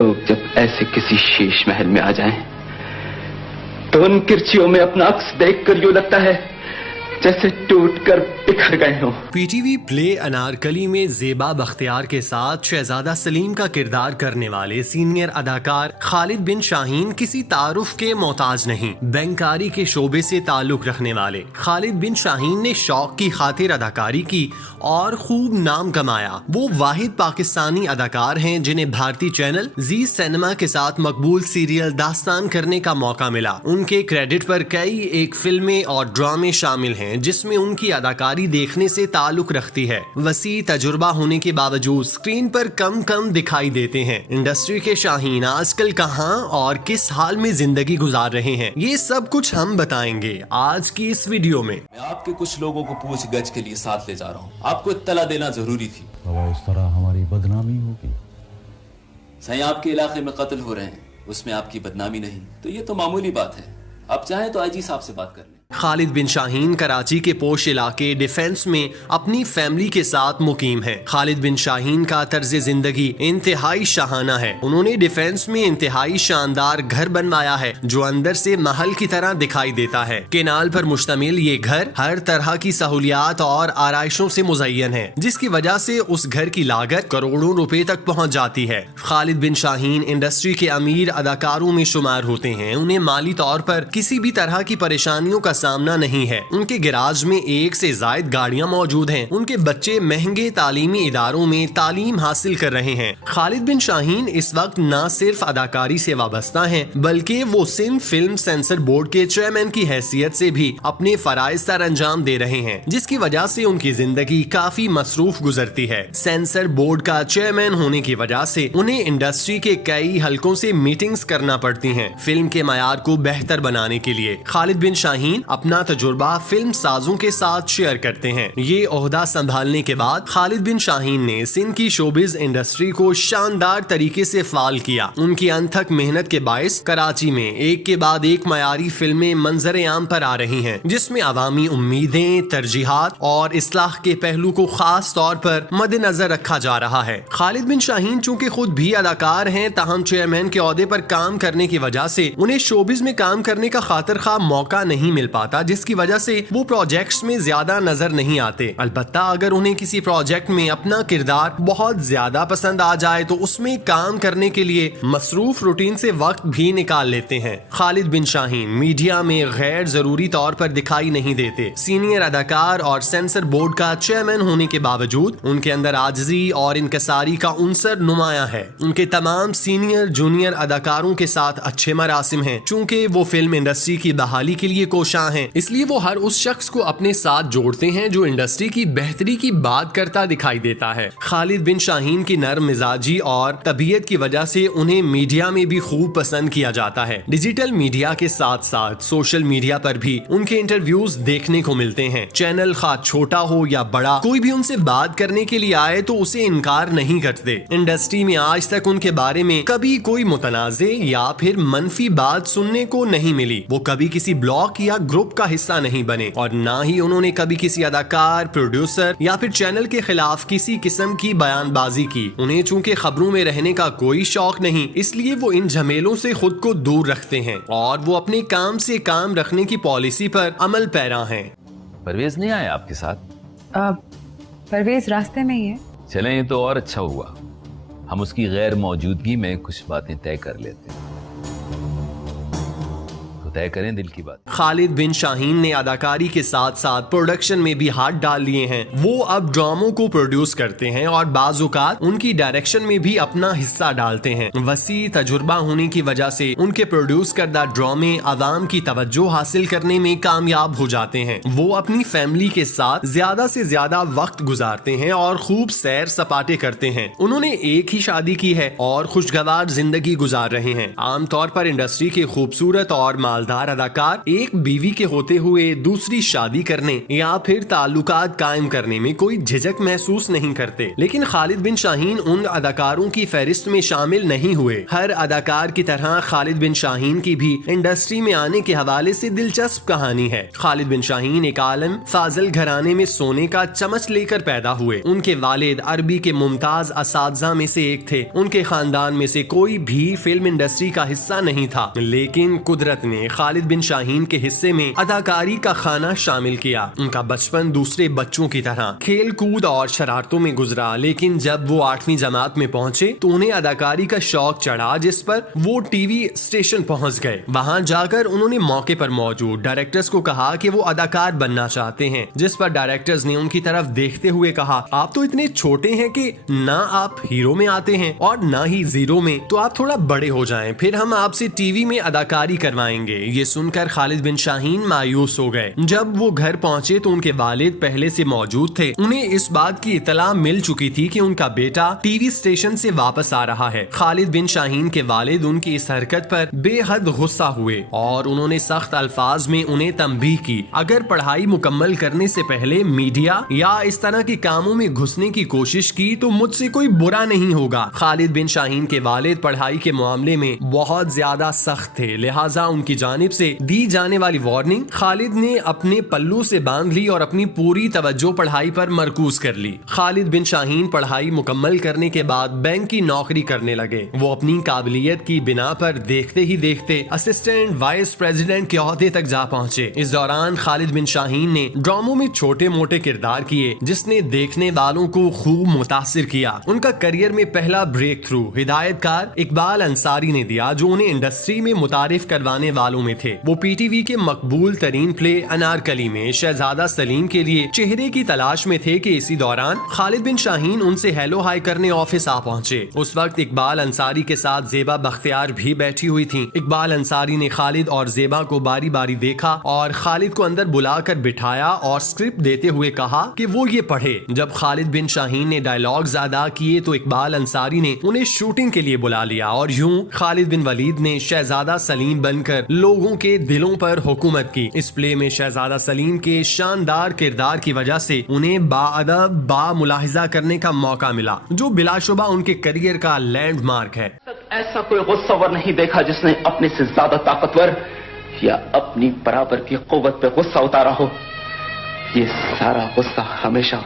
लोग जब ऐसे किसी शीश महल में आ जाएं, तो उन किरचियों में अपना अक्स देखकर यूं लगता है जैसे टूटकर बिखर गए हों। पीटीवी प्ले अनारकली में ज़ेबा बख्तियार के साथ शहजादा सलीम का किरदार करने वाले सीनियर अदाकार खालिद बिन शाहीन किसी तारुफ के मोहताज नहीं। बैंकारी के शोबे से ताल्लुक रखने वाले खालिद बिन शाहीन ने शौक की खातिर अदाकारी की और खूब नाम कमाया। वो वाहिद पाकिस्तानी अदाकार हैं जिन्हें भारतीय चैनल जी सिनेमा के साथ मकबूल सीरियल दास्तान करने का मौका मिला। उनके क्रेडिट पर कई एक फिल्में और ड्रामे शामिल हैं जिसमें उनकी अदाकारी देखने से ताल्लुक रखती है। वसी तजुर्बा होने के बावजूद स्क्रीन पर कम कम दिखाई देते हैं। इंडस्ट्री के शाहीन आजकल कहां और किस हाल में जिंदगी गुजार रहे हैं, ये सब कुछ हम बताएंगे आज की इस वीडियो में। मैं आपके कुछ लोगों को पूछ गछ के लिए साथ ले जा रहा हूँ। आपको इत्तला देना जरूरी थी। तो इस तरह हमारी बदनामी होगी। सही आपके इलाके में कत्ल हो रहे हैं, उसमें आपकी बदनामी नहीं, तो ये तो मामूली बात है। आप चाहें तो आईजी साहब से बात कर लें। खालिद बिन शाहीन कराची के पोश इलाके डिफेंस में अपनी फैमिली के साथ मुकीम है। खालिद बिन शाहीन का तर्ज जिंदगी इंतहाई शाहाना है। उन्होंने डिफेंस में इंतहाई शानदार घर बनवाया है जो अंदर से महल की तरह दिखाई देता है। केनाल पर मुश्तमिल ये घर हर तरह की सहूलियात और आराइशों से मुज़य्यन है, जिसकी वजह से उस घर की लागत करोड़ों रुपए तक पहुँच जाती है। खालिद बिन शाहीन इंडस्ट्री के अमीर अदाकारों में शुमार होते हैं। उन्हें माली तौर पर किसी भी तरह की परेशानियों का सामना नहीं है। उनके गैराज में एक से ज्यादा गाड़ियां मौजूद हैं। उनके बच्चे महंगे तालीमी इदारों में तालीम हासिल कर रहे हैं। खालिद बिन शाहीन इस वक्त न सिर्फ अदाकारी से वाबस्ता हैं, बल्कि वो सिंध फिल्म सेंसर बोर्ड के चेयरमैन की हैसियत से भी अपने फराइज सर अंजाम दे रहे हैं, जिसकी वजह से उनकी जिंदगी काफी मसरूफ गुजरती है। सेंसर बोर्ड का चेयरमैन होने की वजह से उन्हें इंडस्ट्री के कई हलकों से मीटिंग्स करना पड़ती हैं फिल्म के मयार को बेहतर बनाने के लिए। खालिद बिन शाहीन अपना तजुर्बा फिल्म साजों के साथ शेयर करते हैं। ये ओहदा संभालने के बाद खालिद बिन शाहीन ने सिंध की शोबिज इंडस्ट्री को शानदार तरीके से फाल किया। उनकी अनथक मेहनत के बायस कराची में एक के बाद एक मयारी फिल्में मंजर आम पर आ रही हैं, जिसमें अवामी उम्मीदें, तरजीहात और इस्लाह के पहलू को खास तौर पर मद्देनजर रखा जा रहा है। खालिद बिन शाहीन चूँकि खुद भी अदाकार हैं, ताहम चेयरमैन के ओहदे पर काम करने की वजह से उन्हें शोबिज में काम करने का खातिर खा मौका नहीं मिल पाता, जिसकी वजह से वो प्रोजेक्ट्स में ज्यादा नजर नहीं आते। अलबत्ता अगर उन्हें किसी प्रोजेक्ट में अपना किरदार बहुत ज्यादा पसंद आ जाए तो उसमें काम करने के लिए मसरूफ रूटीन से वक्त भी निकाल लेते हैं। खालिद बिन शाहीन मीडिया में गैर जरूरी तौर पर दिखाई नहीं देते। सीनियर अदाकार और सेंसर बोर्ड का चेयरमैन होने के बावजूद उनके अंदर आजिजी और इनकसारी का उनसर नुमाया है। उनके तमाम सीनियर जूनियर अदाकारों के साथ अच्छे मरासिम हैं। चूँकि वो फिल्म इंडस्ट्री की बहाली के लिए कोशां हैं, इसलिए वो हर उस शख्स को अपने साथ जोड़ते हैं जो इंडस्ट्री की बेहतरी की बात करता दिखाई देता है। खालिद बिन शाहीन की नर्म मिजाजी और तबीयत की वजह से उन्हें मीडिया में भी खूब पसंद किया जाता है। डिजिटल मीडिया के साथ साथ सोशल मीडिया पर भी उनके इंटरव्यूज देखने को मिलते हैं। चैनल खा छोटा हो या बड़ा, कोई भी उनसे बात करने के लिए आए तो उसे इनकार नहीं करते। इंडस्ट्री में आज तक उनके बारे में कभी कोई मुतनाज़े या फिर मनफी बात सुनने को नहीं मिली। वो कभी किसी ब्लॉग या ग्रुप का हिस्सा नहीं बने और ना ही उन्होंने कभी किसी अदाकार, प्रोड्यूसर या फिर चैनल के खिलाफ किसी किस्म की बयानबाजी की। उन्हें चूंकि खबरों में रहने का कोई शौक नहीं, इसलिए वो इन झमेलों से खुद को दूर रखते हैं और वो अपने काम से काम रखने की पॉलिसी पर अमल पैरा हैं। परवेज नहीं आया आपके साथ? परवेज रास्ते में ही है। चलें, ये तो और अच्छा हुआ। हम उसकी गैर मौजूदगी में कुछ बातें तय कर लेते हैं। तय करें दिल की बात। खालिद बिन शाहीन ने अदाकारी के साथ साथ प्रोडक्शन में भी हाथ डाल लिए हैं। वो अब ड्रामों को प्रोड्यूस करते हैं और बाज़-औक़ात उनकी डायरेक्शन में भी अपना हिस्सा डालते हैं। वसी तजुर्बा होने की वजह से उनके प्रोड्यूस करदा ड्रामे आवाम की तवज्जो हासिल करने में कामयाब हो जाते हैं। वो अपनी फैमिली के साथ ज्यादा से ज्यादा वक्त गुजारते हैं और खूब सैर सपाटे करते हैं। उन्होंने एक ही शादी की है और खुशगवार जिंदगी गुजार रहे हैं। आमतौर पर इंडस्ट्री के खूबसूरत और माल मालदार अदाकार एक बीवी के होते हुए दूसरी शादी करने या फिर ताल्लुकात कायम करने में कोई झिझक महसूस नहीं करते। लेकिन खालिद बिन शाहीन उन अदाकारों की फहरिस्त में शामिल नहीं हुए। हर अदाकार की तरह खालिद बिन शाहीन की भी इंडस्ट्री में आने के हवाले से दिलचस्प कहानी है। खालिद बिन शाहीन एक आलम फाजिल घराने में सोने का चमच लेकर पैदा हुए। उनके वालिद अरबी के मुमताज असातिज़ा में से एक थे। उनके खानदान में से कोई भी फिल्म इंडस्ट्री का हिस्सा नहीं था, लेकिन कुदरत ने खालिद बिन शाहीन के हिस्से में अदाकारी का खाना शामिल किया। उनका बचपन दूसरे बच्चों की तरह खेल कूद और शरारतों में गुजरा, लेकिन जब वो 8वीं जमात में पहुंचे तो उन्हें अदाकारी का शौक चढ़ा, जिस पर वो टीवी स्टेशन पहुंच गए। वहां जाकर उन्होंने मौके पर मौजूद डायरेक्टर्स को कहा कि वो अदाकार बनना चाहते हैं, जिस पर डायरेक्टर्स ने उनकी तरफ देखते हुए कहा, आप तो इतने छोटे हैं कि ना आप हीरो में आते हैं और ना ही जीरो में, तो आप थोड़ा बड़े हो जाएं, फिर हम आपसे टीवी में अदाकारी करवाएंगे। ये सुनकर खालिद बिन शाहीन मायूस हो गए। जब वो घर पहुंचे तो उनके वालिद पहले से मौजूद थे। उन्हें इस बात की इतला मिल चुकी थी कि उनका बेटा टीवी स्टेशन से वापस आ रहा है। खालिद बिन शाहीन के वालिद उनकी इस हरकत पर बेहद गुस्सा हुए और उन्होंने सख्त अल्फाज में उन्हें तंबीह की, अगर पढ़ाई मुकम्मल करने से पहले मीडिया या इस तरह के कामों में घुसने की कोशिश की तो मुझसे कोई बुरा नहीं होगा। खालिद बिन शाहीन के वालिद पढ़ाई के मामले में बहुत ज्यादा सख्त थे, लिहाजा उनकी जानिब से दी जाने वाली वार्निंग खालिद ने अपने पल्लू से बांध ली और अपनी पूरी तवज्जो पढ़ाई पर मरकूज कर ली। खालिद बिन शाहीन पढ़ाई मुकम्मल करने के बाद बैंक की नौकरी करने लगे। वो अपनी काबिलियत की बिना पर देखते ही देखते असिस्टेंट वाइस प्रेसिडेंट के ओहदे तक जा पहुंचे। इस दौरान खालिद बिन शाहीन ने ड्रामों में छोटे मोटे किरदार किए, जिसने देखने वालों को खूब मुतासिर किया। उनका करियर में पहला ब्रेक थ्रू हिदायतकार इकबाल अंसारी ने दिया, जो उन्हें इंडस्ट्री में मुतारिफ करवाने वालों में थे। वो पीटीवी के मकबूल तरीन प्ले अनारकली में शहजादा सलीम के लिए चेहरे की तलाश में थे कि इसी दौरान खालिद बिन शाहीन उनसे हेलो हाय करने ऑफिस आ पहुंचे। उस वक्त इकबाल अंसारी के साथ ज़ेबा बख्तियार भी बैठी हुई थीं। इकबाल अंसारी ने खालिद और ज़ेबा को बारी बारी देखा और खालिद को अंदर बुलाकर बिठाया और स्क्रिप्ट देते हुए कहा कि वो ये पढ़े। जब खालिद बिन शाहीन ने डायलॉग्स अदा किए तो इकबाल अंसारी ने उन्हें शूटिंग के लिए बुला लिया और यूं खालिद बिन वलीद ने शहजादा सलीम बनकर लोगों के दिलों पर हुकूमत की। इस प्ले में शहजादा सलीम के शानदार किरदार की वजह से उन्हें बाअदब बामुलाहिजा करने का मौका मिला, जो बिलाशुबा उनके करियर का लैंडमार्क है। ऐसा कोई गुस्सावर नहीं देखा जिसने अपने से ज्यादा ताकतवर या अपनी बराबर की कुव्वत पे गुस्सा उतारा हो। ये सारा गुस्सा हमेशा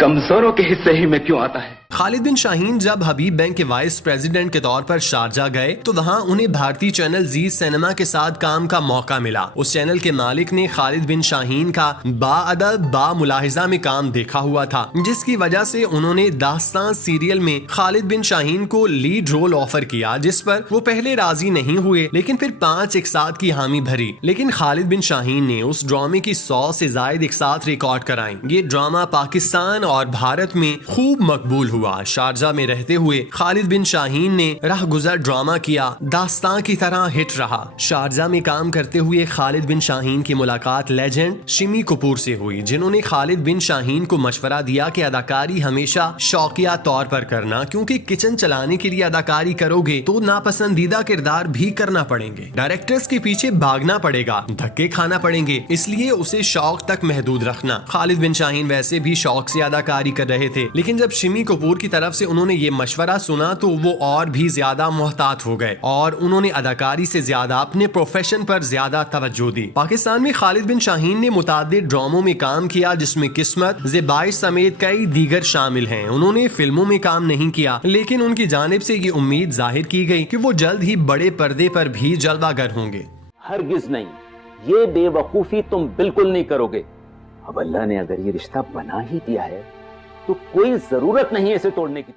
कमजोरों के हिस्से ही में क्यों आता है? खालिद बिन शाहीन जब हबीब बैंक के वाइस प्रेसिडेंट के तौर पर शारजा गए तो वहां उन्हें भारतीय चैनल जी सिनेमा के साथ काम का मौका मिला। उस चैनल के मालिक ने खालिद बिन शाहीन का बाअदब बामुलाहिजा में काम देखा हुआ था, जिसकी वजह से उन्होंने दास्तान सीरियल में खालिद बिन शाहीन को लीड रोल ऑफर किया, जिस पर वो पहले राजी नहीं हुए, लेकिन फिर 5 एक साथ की हामी भरी। लेकिन खालिद बिन शाहीन ने उस ड्रामे की 100 से ज्यादा एक साथ रिकॉर्ड कराई। ये ड्रामा पाकिस्तान और भारत में खूब मकबूल हुआ। शारजा में रहते हुए खालिद बिन शाहीन ने राह गुजर ड्रामा किया, दास्तां की तरह हिट रहा। शारजा में काम करते हुए खालिद बिन शाहीन की मुलाकात लेजेंड शिमी कपूर से हुई, जिन्होंने खालिद बिन शाहीन को मशवरा दिया कि अदाकारी हमेशा शौकिया तौर पर करना, क्योंकि किचन चलाने के लिए अदाकारी करोगे तो नापसंदीदा किरदार भी करना पड़ेंगे, डायरेक्टर्स के पीछे भागना पड़ेगा, धक्के खाना पड़ेंगे, इसलिए उसे शौक तक महदूद रखना। खालिद बिन शाहीन वैसे भी शौक से अदाकारी कर रहे थे, लेकिन जब शिमी कपूर की तरफ से उन्होंने ये मशवरा सुना तो वो और भी ज्यादा मोहतात हो गए और उन्होंने अदाकारी से ज्यादा अपने प्रोफेशन पर ज्यादा तवज्जो दी। पाकिस्तान में खालिद बिन शाहीन ने मुतादिद ड्रामों में काम किया, जिसमें किस्मत, ज़ेबाइश समेत कई दीगर शामिल हैं। उन्होंने फिल्मों में काम नहीं किया, लेकिन उनकी जानिब से ये उम्मीद जाहिर की गई कि वो जल्द ही बड़े पर्दे पर भी जलवागर होंगे। हरगिज नहीं, ये बेवकूफी तुम बिल्कुल नहीं करोगे। अब अल्लाह ने अगर ये रिश्ता बना ही दिया है तो कोई जरूरत नहीं है इसे तोड़ने की।